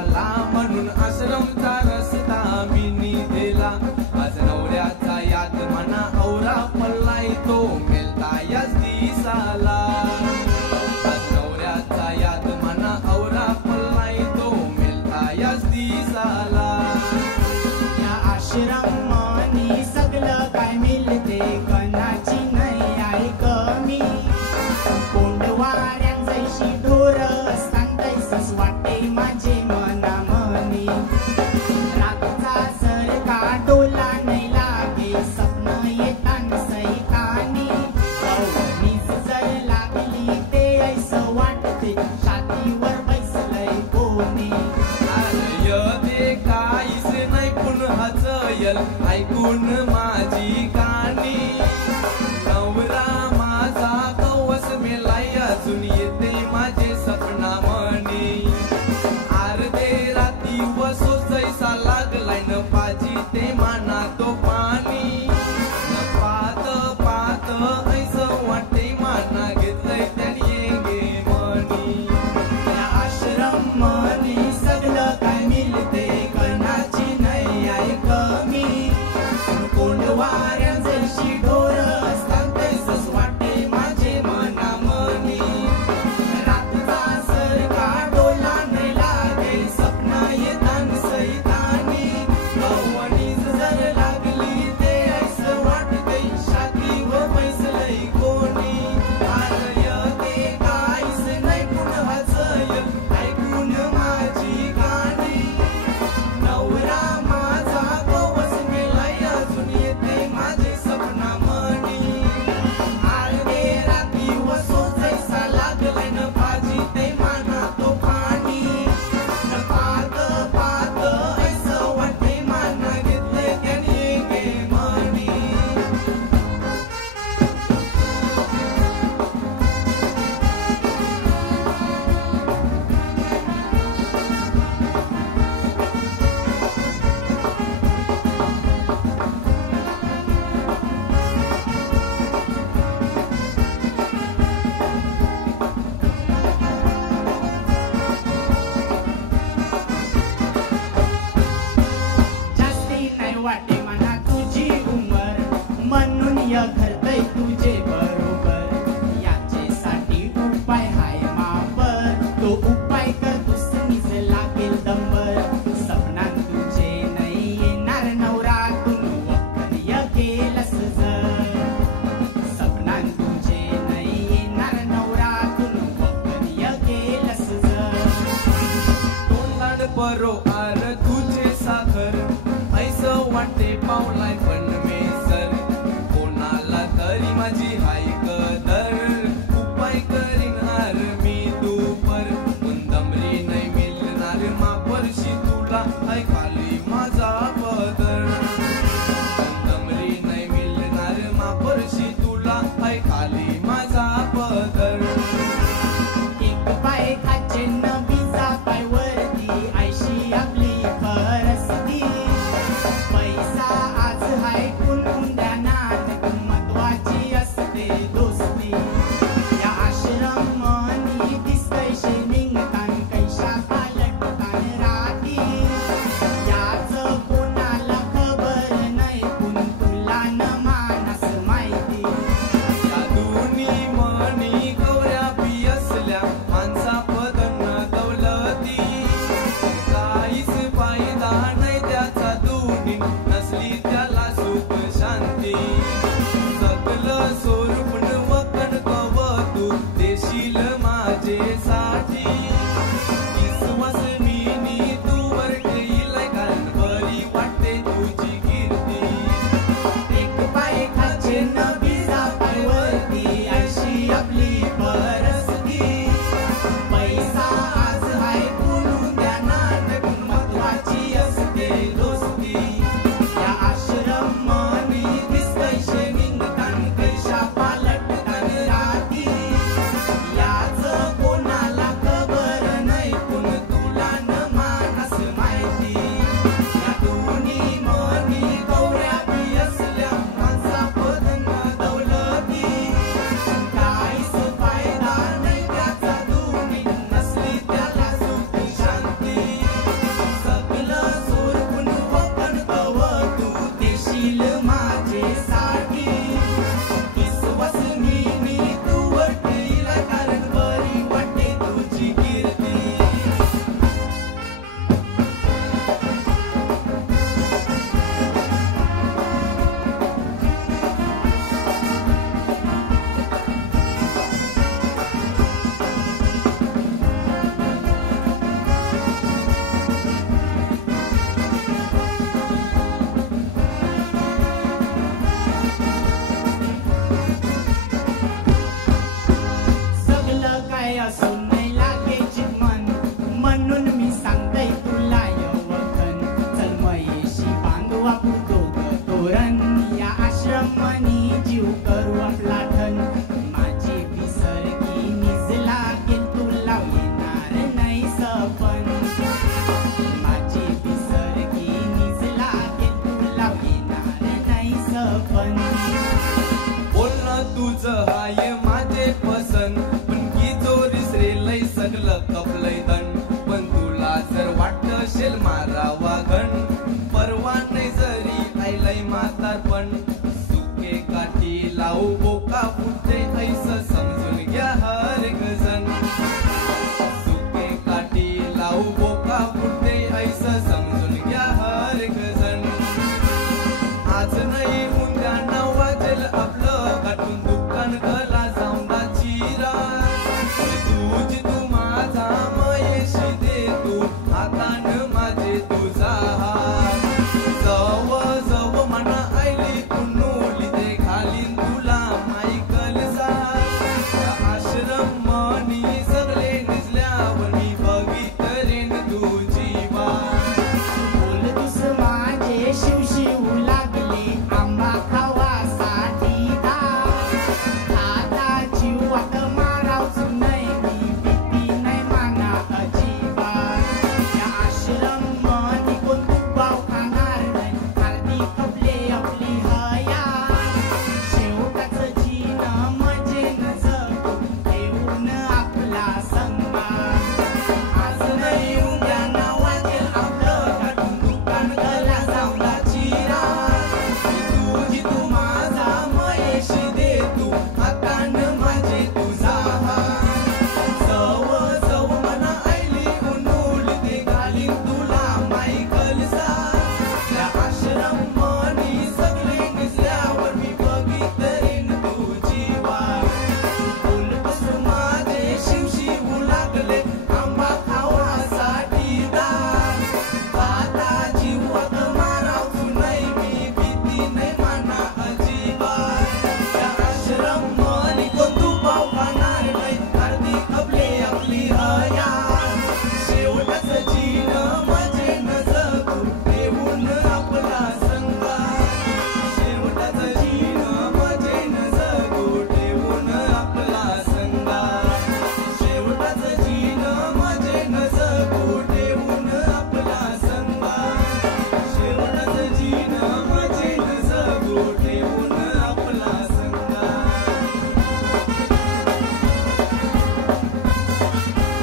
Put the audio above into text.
आला म्हणून आश्रमचा रस्ता मी दिला. आज नवऱ्याचा याद मना औरा पल्लाय तो मेलता याच दिसाला. आज नवऱ्याचा याद मना औरा पल्लाय तो मेलता याच दिसाला. या आश्रमानी सगळं काय मिळते कणाची नाही आहे कमी. कोंडवाऱ्यां जैशी ढोर सांगतायस वाटे माझे मनामनी. रातचा सर का डोला नाही लागे स्वप्न येतान सैतानी. अवनीच जर लागली ते ऐसं वाटते छातीवर बैसलय कोणी. ते काहीच नाही पुन्हा जयल ऐकून माझी कानी. नवरा माझा कवस मेलाय अजून येते माझे सपना मनी. अर्धे राती वसो जैसा लागलाय न पाजी ते माना तो पाणी. न पात पात ऐसं वाटे माना घेतलंय त्याने गे मनी. या आश्रम मनी सगळं काय मिळते कणाची नाही आहे कमी. कोंडवाऱ्या जैशी ढोर सांगतायस वाटे माझे मनामनी. रातचा सर का डोला नाही लागे स्वप्न येतान सैतानी. कवणीच जर लागली ते ऐसं वाटते छातीवर बैसलय कोणी. ते काहीच नाही पुन्हा जयल ऐकून माझी गाणी. नवरा माझा कवस मेलाय अजून येते माझे सपना मनी. अर्धे राती वसो जैसा लागलाय न पाजी ते माना तो पाणी. न पात पात ऐसं वाटे माना घेतलंय त्याने गे मनी. जास्ती नाही वाटे मना तुझी उमर म्हणून या घरतय तुझे बरोबर. याचेसाठी उपाय हाय मापर तो उपाय कर दुसरीच लागेल दंबर. सपनात तुझे नाही येणार नवरातून वक्कर्य केलंस जर. सपनात तुझे नाही येणार नवरातून वक्कर्य केलंस जर. तोंडाड परो आर तुझे साखर ऐसं वाटे पावलाय पण मे सर. कोणाला तरी माझी हाय कदर उपाय करीन हार मी दुपर. कुंदमरी नाही मिळणार मापरशी तुला हाय खाली माझा पदर. कुंदमरी नाही मिळणार मापरशी तुला हाय खाली माझा पदर. एक पाय खाचे न बीजा पाय वरती आयशी आपली परस्ती. पैसा आज हाय कुण उद्यानात महत्वाची असते दोस्ती. या आश्रमानी दिसतैशे निघतान कैशा पालटतान राती. याच वाटशेल मारावा घण परवा नाही जरी आयलय म्हातारपण सुके काठी लावू बोका फुटते ऐस समजून घ्या हर एक जण सुके काठी लावू बोका फुटते ऐस समजून घ्या हर एक जण आज नाही उद्या नऊ वाजेल आपलं काटून दुकान गला जाऊन चिरा तुझ तू माझा मयेशी दे तू आता